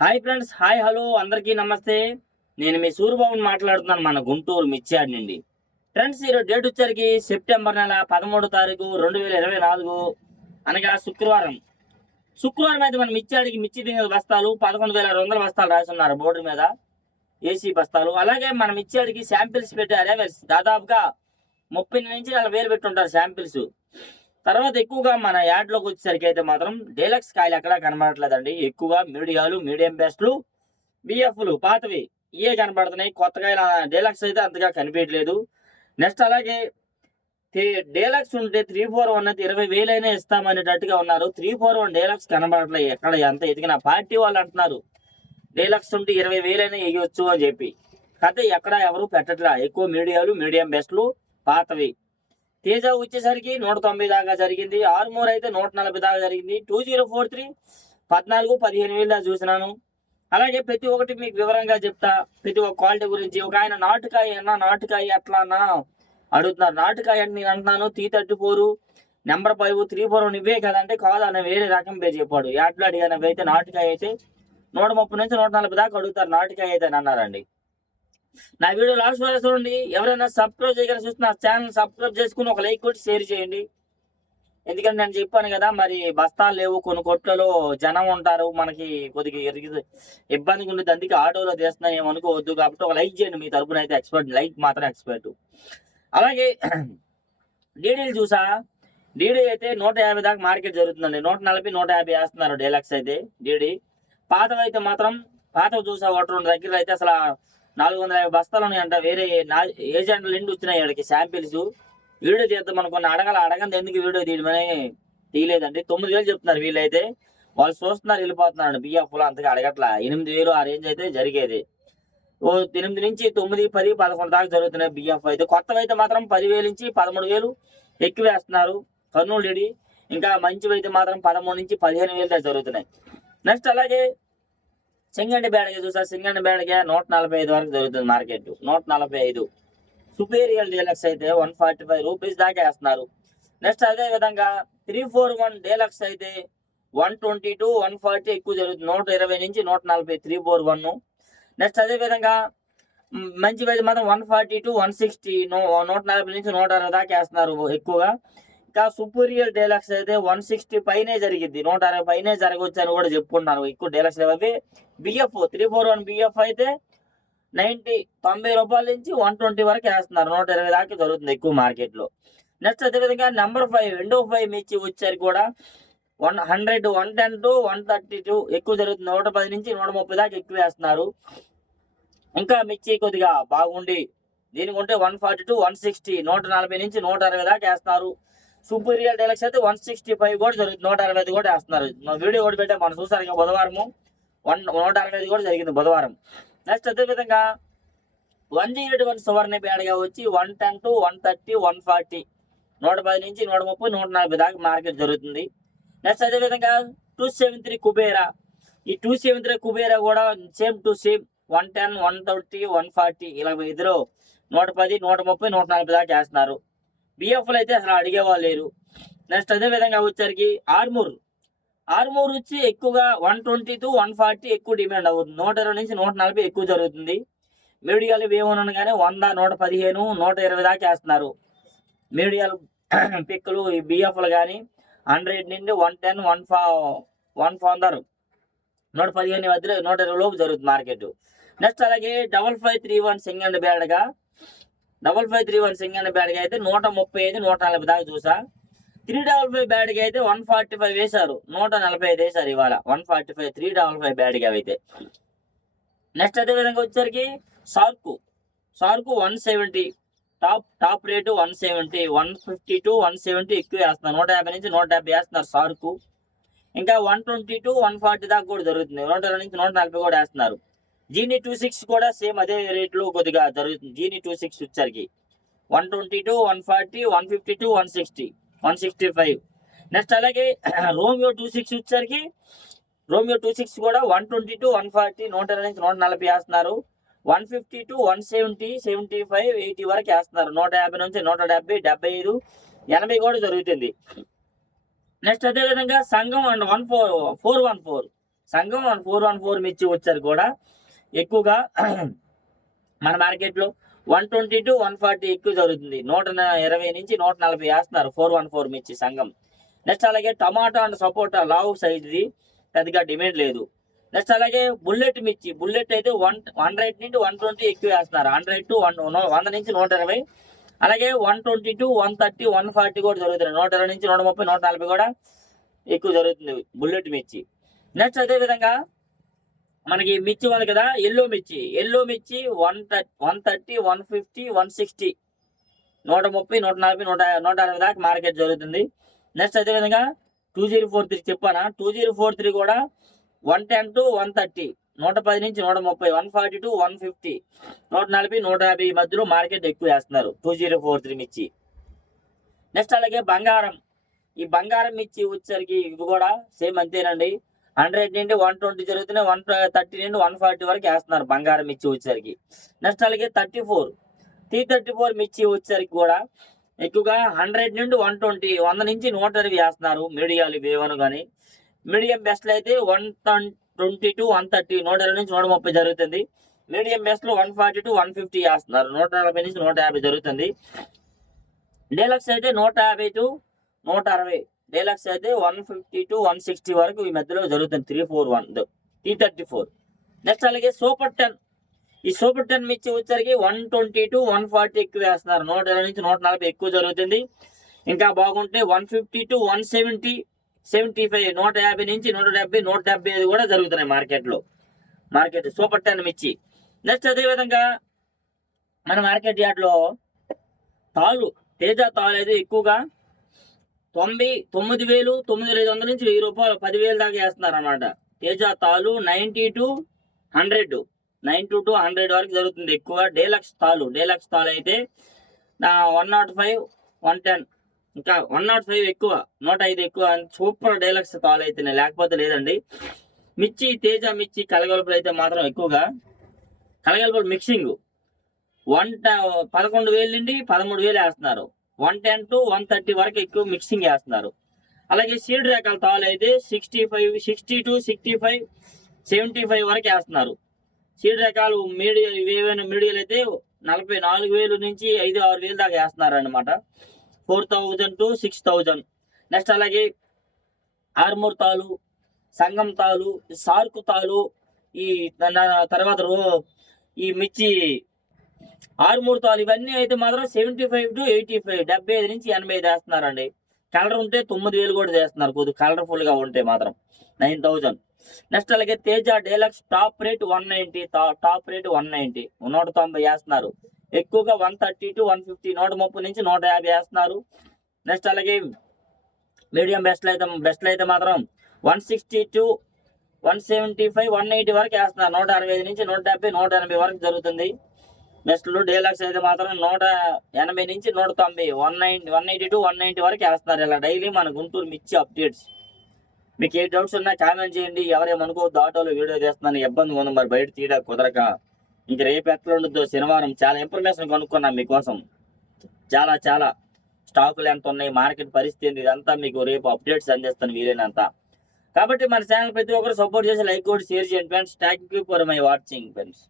Hi friends hi hello అందరికీ నమస్తే. నేను మీ సూర్యబాబుని మాట్లాడుతున్నాను మన గుంటూరు మిర్చియాడ్ నుండి. ఫ్రెండ్స్ ఈరోజు డేట్ వచ్చరికి సెప్టెంబర్ నెల పదమూడు తారీఖు రెండు వేల ఇరవై నాలుగు. అనగా శుక్రవారం. శుక్రవారం అయితే మన మిర్చియాడికి మిర్చి దిగిన బస్తాలు పదకొండు వేల రెండు వందల బస్తాలు రాసి ఉన్నారు బోర్డు మీద. ఏసీ బస్తాలు. అలాగే మన మిర్చియాడికి శాంపిల్స్ పెట్టే అరైవల్స్ దాదాపుగా ముప్పై నుంచి నలభై వేలు పెట్టుంటారు శాంపిల్స్. తర్వాత ఎక్కువగా మన యాడ్లోకి వచ్చేసరికి అయితే మాత్రం డీలక్స్ కాయలు ఎక్కడా కనబడట్లేదండి. ఎక్కువగా మీడియాలు మీడియం బెస్ట్లు బిఎఫ్లు పాతవి ఇవే కనబడుతున్నాయి. కొత్త కాయలు డీలక్స్ అయితే అంతగా కనిపించట్లేదు. నెక్స్ట్ అలాగే డీలక్స్ ఉంటే త్రీ ఫోర్ వన్ అయితే ఇరవై వేలైనా ఇస్తామనేటట్టుగా ఉన్నారు. త్రీ ఫోర్ వన్ డీలక్స్ కనబడట్లేదు. ఎక్కడ ఎంత ఎదిగిన పార్టీ వాళ్ళు అంటున్నారు. డీలక్స్ ఉంటే ఇరవై వేలైనా వేయొచ్చు అని చెప్పి. కథ ఎక్కడ ఎవరు పెట్టట్లా. ఎక్కువ మీడియాలు మీడియం బెస్ట్లు పాతవి. తేజ వచ్చేసరికి నూట తొంభై దాకా జరిగింది. ఆర్మోర్ అయితే నూట నలభై దాకా జరిగింది. టూ జీరో ఫోర్ త్రీ పద్నాలుగు పదిహేను వేలు దాకా చూసినాను. అలాగే ప్రతి ఒక్కటి మీకు వివరంగా చెప్తా. ప్రతి ఒక్క క్వాలిటీ గురించి ఒక ఆయన నాటుకాయ అన్నా నాటుకాయ ఎట్లా అన్నా అడుగుతున్నారు. నాటుకాయ అంటే నేను అంటున్నాను T thirty four number five three four ఇవే కదంటే కాదు అన్న వేరే రకం పేరు చెప్పాడు. యాట్లో అడిగాను అయితే నాటుకాయ అయితే నూట ముప్పై నుంచి నూట నలభై దాకా అడుగుతారు. నాటుకాయ అయితే అని అన్నారండి. నా వీడియో లాస్ట్ వరకు చూడండి. ఎవరైనా సబ్స్క్రైబ్ చేయగల చూస్తే నా ఛానల్ సబ్స్క్రైబ్ చేసుకుని ఒక లైక్ కొట్టి షేర్ చేయండి. ఎందుకంటే నేను చెప్పాను కదా మరి బస్తాలు లేవు కొన్ని కొట్లలో జనం ఉంటారు మనకి కొద్దిగా ఇబ్బందిగా ఉండేది. అందుకే ఆటోలో చేస్తున్నాయి ఏమనుకోవద్దు. కాబట్టి ఒక లైక్ చేయండి మీ తరపున అయితే ఎక్స్పర్ట్ లైక్ మాత్రం ఎక్స్పర్ట్ అలాగే డీడీలు చూసా? డీడీ అయితే నూట యాభై దాకా మార్కెట్ జరుగుతుందండి. నూట నలభై నూట యాభై వేస్తున్నారు డీలక్స్ అయితే. డీడీ పాతవి అయితే మాత్రం పాతవి చూసా ఒకటి రెండు దగ్గర అయితే అసలు నాలుగు వందల యాభై బస్తాలు ఉన్నాయంట వేరే నా ఏజెంట్లు వచ్చినాయి ఇక్కడికి శాంపిల్స్. వీడియో తీద్దాం అనుకున్న అడగాల అడగంది ఎందుకు వీడియో తీయడమని తీయలేదండి. తొమ్మిది వేలు చెప్తున్నారు వీళ్ళైతే. వాళ్ళు చూస్తున్నారు వెళ్ళిపోతున్నాడు బిఎఫ్లో అంతగా అడగట్లా. ఎనిమిది వేలు ఆ రేంజ్ అయితే జరిగేది. ఓ ఎనిమిది నుంచి తొమ్మిది పది పదకొండు దాకా జరుగుతున్నాయి బిఎఫ్ అయితే. కొత్తవి అయితే మాత్రం పదివేలు నుంచి పదమూడు వేలు ఎక్కువ వేస్తున్నారు. కర్నూలు డీడీ ఇంకా మంచివి అయితే మాత్రం పదమూడు నుంచి పదిహేను వేలు దాకా జరుగుతున్నాయి. నెక్స్ట్ అలాగే సింగండి బేడగా చూసా సింగండి బేడగా నూట నలభై ఐదు వరకు జరుగుతుంది మార్కెట్. నూట నలభై ఐదు. సుపీరియర్ డీలక్స్ అయితే వన్ ఫార్టీ ఫైవ్ రూపీస్ దాకా వేస్తున్నారు. నెక్స్ట్ అదే విధంగా త్రీ ఫోర్ వన్ డీలక్స్ అయితే one twenty to one forty ఎక్కువ జరుగుతుంది. నూట ఇరవై నుంచి నూట నలభై త్రీ ఫోర్ వన్. నెక్స్ట్ అదే విధంగా మంచి అయితే మాత్రం one forty to one sixty నూట నలభై నుంచి నూట అరవై దాకా వేస్తున్నారు ఎక్కువగా. ఇంకా సుపీరియర్ డీలక్స్ అయితే వన్ సిక్స్టీ పైనే జరిగింది నూట అరవై పైనే జరగవచ్చు అని కూడా చెప్పుకుంటున్నారు. ఎక్కువ డీలక్స్ అవి BF three four one BF అయితే నైన్టీ తొంభై రూపాయల నుంచి వన్ ట్వంటీ వరకు వేస్తున్నారు. నూట ఇరవై దాకా జరుగుతుంది ఎక్కువ మార్కెట్లో నెక్స్ట్ అదేవిధంగా నెంబర్ ఫైవ్ విండో ఫైవ్ మిర్చి వచ్చారు కూడా one hundred one ten to one thirty two ఎక్కువ జరుగుతుంది. నూట పది నుంచి నూట ముప్పై దాకా ఎక్కువ వేస్తున్నారు. ఇంకా మిర్చి కొద్దిగా బాగుండి. దీనికి ఉంటే one forty to one sixty నూట నలభై నుంచి నూట అరవై దాకా వేస్తున్నారు. సూపీరియర్ డైలాగ్స్ అయితే వన్ సిక్స్టీ ఫైవ్ కూడా జరుగుతుంది. నూట అరవై ఐదు కూడా వేస్తున్నారు. మా వీడియో కూడా పెట్టే. మనం చూసారు ఇంకా బుధవారము. వన్ నూట అరవై ఐదు కూడా జరిగింది బుధవారం. నెక్స్ట్ అదేవిధంగా వన్ జీరో వన్ సువర్ణ బేడగా వచ్చి one ten to one thirty one forty. నూట పది నుంచి నూట ముప్పై నూట నలభై దాకా మార్కెట్ జరుగుతుంది. నెక్స్ట్ అదేవిధంగా టూ సెవెన్ త్రీ కుబేరా. ఈ టూ సెవెన్ త్రీ కుబేరా కూడా same to same one ten one thirty one forty ఇలా ఇద్దరు నూట పది నూట ముప్పై నూట నలభై దాకా చేస్తున్నారు బిఎఫ్లు అయితే అసలు అడిగేవాళ్ళు లేరు. నెక్స్ట్ అదే విధంగా వచ్చరికి ఆర్మూర్ ఆర్మూర్ వచ్చి ఎక్కువగా one twenty to one forty ఎక్కువ డిమాండ్ అవుతుంది. నూట ఇరవై నుంచి నూట నలభై ఎక్కువ జరుగుతుంది. మీడియాలు ఏమన్నాను కానీ వంద నూట పదిహేను నూట ఇరవై దాకా వేస్తున్నారు. మీడియాలు పిక్కులు ఈ బిఎఫ్లు కానీ హండ్రెడ్ నుండి వన్ టెన్ వన్ ఫా వన్ ఫోందర్ నూట పదిహేను వద్ద నూట ఇరవై లోపు జరుగుతుంది మార్కెట్. నెక్స్ట్ అలాగే డబల్ ఫైవ్ త్రీ వన్ సింగండ్ బ్యాడ్గా double five three one single బ్యాడ్గా అయితే నూట ముప్పై ఐదు నూట నలభై దాకా చూసా. త్రీ డబల్ ఫైవ్ బ్యాడ్గా అయితే వన్ ఫార్టీ ఫైవ్ వేశారు. నూట నలభై ఐదు వేశారు ఇవాళ. One forty five three double five బ్యాడ్గా అయితే నెక్స్ట్ అదే విధంగా వచ్చేసరికి సార్కు సార్కు one seventy top top rate one seventy one fifty to one seventy ఎక్కువ వేస్తున్నారు. నూట యాభై నుంచి నూట యాభై వేస్తున్నారు సార్కు ఇంకా one twenty to one forty దాకా కూడా జరుగుతుంది నూట ఇరవై నుంచి నూట నలభై కూడా వేస్తున్నారు. జీనీ టూ సిక్స్ కూడా సేమ్ అదే రేట్లో కొద్దిగా జరుగుతుంది. జీనీ టూ సిక్స్ వచ్చరికి one twenty to one forty one fifty to one sixty one sixty five next అలాగే రోమియో టూ సిక్స్ వచ్చరికి రోమియో టూ సిక్స్ కూడా one twenty to one forty నూట ఇరవై నుంచి నూట నలభై వేస్తున్నారు. One fifty to one seventy seventy five eighty వరకు వేస్తున్నారు. నూట యాభై నుంచి నూట డెబ్బై డెబ్బై ఐదు ఎనభై కూడా జరుగుతుంది. నెక్స్ట్ అదేవిధంగా సంఘం and one four four one four సంఘం వన్ ఫోర్ వన్ ఫోర్ మిర్చి వచ్చారు కూడా ఎక్కువగా మన మార్కెట్లో one twenty to one forty ఎక్కువ జరుగుతుంది. నూట ఇరవై నుంచి నూట నలభై వేస్తున్నారు. ఫోర్ వన్ ఫోర్ మిర్చి సంఘం. నెక్స్ట్ అలాగే టమాటా అండ్ సపోటా లావు సైజుది పెద్దగా డిమాండ్ లేదు. నెక్స్ట్ అలాగే బుల్లెట్ మిర్చి. బుల్లెట్ అయితే వన్ హండ్రెడ్ నుండి వన్ ట్వంటీ ఎక్కువ వేస్తున్నారు. హండ్రెడ్ టు వన్ వంద నుంచి నూట ఇరవై. అలాగే one twenty to one thirty one forty కూడా జరుగుతుంది నూట ఇరవై నుంచి నూట ముప్పై నూట నలభై కూడా ఎక్కువ జరుగుతుంది బుల్లెట్ మిర్చి. నెక్స్ట్ అదే విధంగా మనకి మిర్చి ఉంది కదా ఎల్లో మిర్చి. ఎల్లో మిర్చి one thirty one thirty one fifty one sixty. నూట ముప్పై నూట నలభై నూట నూట అరవై దాకా మార్కెట్ జరుగుతుంది. నెక్స్ట్ అదే విధంగా టూ జీరో ఫోర్ త్రీ చెప్పానా? టూ జీరో ఫోర్ త్రీ కూడా one ten to one thirty. నూట పది నుంచి నూట ముప్పై one forty to one fifty. నూట నలభై నూట యాభై మధ్యలో మార్కెట్ ఎక్కువ వేస్తున్నారు టూ జీరో ఫోర్ త్రీ మిర్చి. నెక్స్ట్ అలాగే బంగారం. ఈ బంగారం మిర్చి వచ్చేసరికి ఇవి కూడా సేమ్ అంతేనండి. హండ్రెడ్ నుండి వన్ ట్వంటీ జరుగుతున్నాయి వన్ థర్టీ నుండి వన్ ఫార్టీ వరకు వేస్తున్నారు బంగారం మిర్చి వచ్చేసరికి. నెక్స్ట్ అలాగే thirty four. Three thirty four మిర్చి వచ్చేసరికి కూడా ఎక్కువగా హండ్రెడ్ నుండి వన్ ట్వంటీ వంద నుంచి నూట ఇరవై వేస్తున్నారు మీడియాలు వేవను కానీ మీడియం బెస్ట్లో అయితే one twenty to one thirty నూట ఇరవై నుంచి నూట ముప్పై జరుగుతుంది. Medium బెస్ట్లో one forty to one fifty వేస్తున్నారు నూట నలభై నుంచి నూట యాభై జరుగుతుంది. డీలక్స్ అయితే నూట యాభై టు నూట అరవై. డీలక్స్ అయితే one fifty to one sixty వరకు ఈ మధ్యలో జరుగుతుంది. Three four one three thirty four. Next అలాగే సూపర్ టెన్. ఈ సూపర్ టెన్ మిర్చి వచ్చరికి one twenty to one forty ఎక్కువ వేస్తున్నారు. నూట ఇరవై నుంచి నూట నలభై ఎక్కువ జరుగుతుంది. ఇంకా బాగుంటే one fifty to one seventy seventy five నూట యాభై నుంచి నూట డెబ్బై నూట డెబ్బై ఐదు కూడా జరుగుతున్నాయి మార్కెట్లో. మార్కెట్ సూపర్ టెన్ మిర్చి నెక్స్ట్ అదేవిధంగా మన మార్కెట్ యార్డ్లో తాళ్ళు తేజ తాళ్ళు అయితే ఎక్కువగా తొంభై తొమ్మిది వేలు తొమ్మిది ఐదు వందల నుంచి వెయ్యి రూపాయలు పదివేలు దాకా వేస్తున్నారు అనమాట తేజ తాలు ninety to hundred. Ninety to hundred వరకు జరుగుతుంది ఎక్కువ. డేలక్స్ తాలు డేలక్స్ తాలు అయితే one nought five one ten ఇంకా వన్ నాట్ ఫైవ్ ఎక్కువ నూట ఐదు ఎక్కువ సూపర్ డేలక్స్ తాలు అయితే లేకపోతే లేదండి. మిర్చి తేజ మిర్చి కలగలుపులు అయితే మాత్రం ఎక్కువగా. కలగలుపులు మిక్సింగ్. వన్ ట- పదకొండు వేలు నుండి పదమూడు వేలు వేస్తున్నారు. One ten to one thirty వరకు ఎక్కువ మిక్సింగ్ వేస్తున్నారు అలాగే సీడ్ రకాల తాలు అయితే sixty five sixty to sixty five seventy five వరకు వేస్తున్నారు. సీడ్ రకాలు మీడియా ఏవైనా మీడియాలు అయితే నలభై నాలుగు వేలు నుంచి ఐదు ఆరు వేలు దాకా వేస్తున్నారు అనమాట four thousand to six thousand next అలాగే ఆర్మూర్ తాలు సంగం తాలు సార్కు తాలు ఈ తర్వాత రో- ఈ మిర్చి ఆరుమూడు తాలు. ఇవన్నీ అయితే మాత్రం seventy five to eighty five డెబ్బై ఐదు నుంచి ఎనభై ఐదు కలర్ ఉంటే తొమ్మిది వేలు కూడా చేస్తున్నారు. కొద్దిగా కలర్ఫుల్గా ఉంటే మాత్రం నైన్ థౌజండ్ నెక్స్ట్ అలాగే Teja deluxe top rate one ninety top rate one ninety నూట తొంభై వేస్తున్నారు. ఎక్కువగా one thirty to one fifty నూట ముప్పై నుంచి నూట యాభై వేస్తున్నారు. నెక్స్ట్ అలాగే మీడియం బెస్ట్లు అయితే బెస్ట్లు అయితే మాత్రం one sixty to one seventy five one eighty వరకు వేస్తున్నారు. నూట అరవై ఐదు నుంచి నూట డెబ్బై నూట ఎనభై వరకు జరుగుతుంది. బెస్ట్లు డీలక్స్ అయితే మాత్రం నూట ఎనభై నుంచి నూట తొంభై one nine one eighty to one ninety వరకు వేస్తున్నారు. ఇలా డైలీ మన గుంటూరు మిర్చి అప్డేట్స్. మీకు ఏ డౌట్స్ ఉన్నా కామెంట్ చేయండి. ఎవరేమనుకోవద్దు ఆటోలో వీడియో చేస్తున్నాను ఇబ్బంది ఉంది మరి బయట తీయడా కుదరక. ఇంక రేపు ఎట్లా ఉండదో శనివారం చాలా ఇన్ఫర్మేషన్ కనుక్కున్నాం మీకోసం. చాలా చాలా. స్టాకులు ఎంత ఉన్నాయి మార్కెట్ పరిస్థితి ఇదంతా మీకు రేపు అప్డేట్స్ అందిస్తాను వీలైనంత. కాబట్టి మన ఛానల్ ప్రతి ఒక్కరు సపోర్ట్ చేసి లైక్ కూడా షేర్ చేయండి friends. Thank you for my watching friends.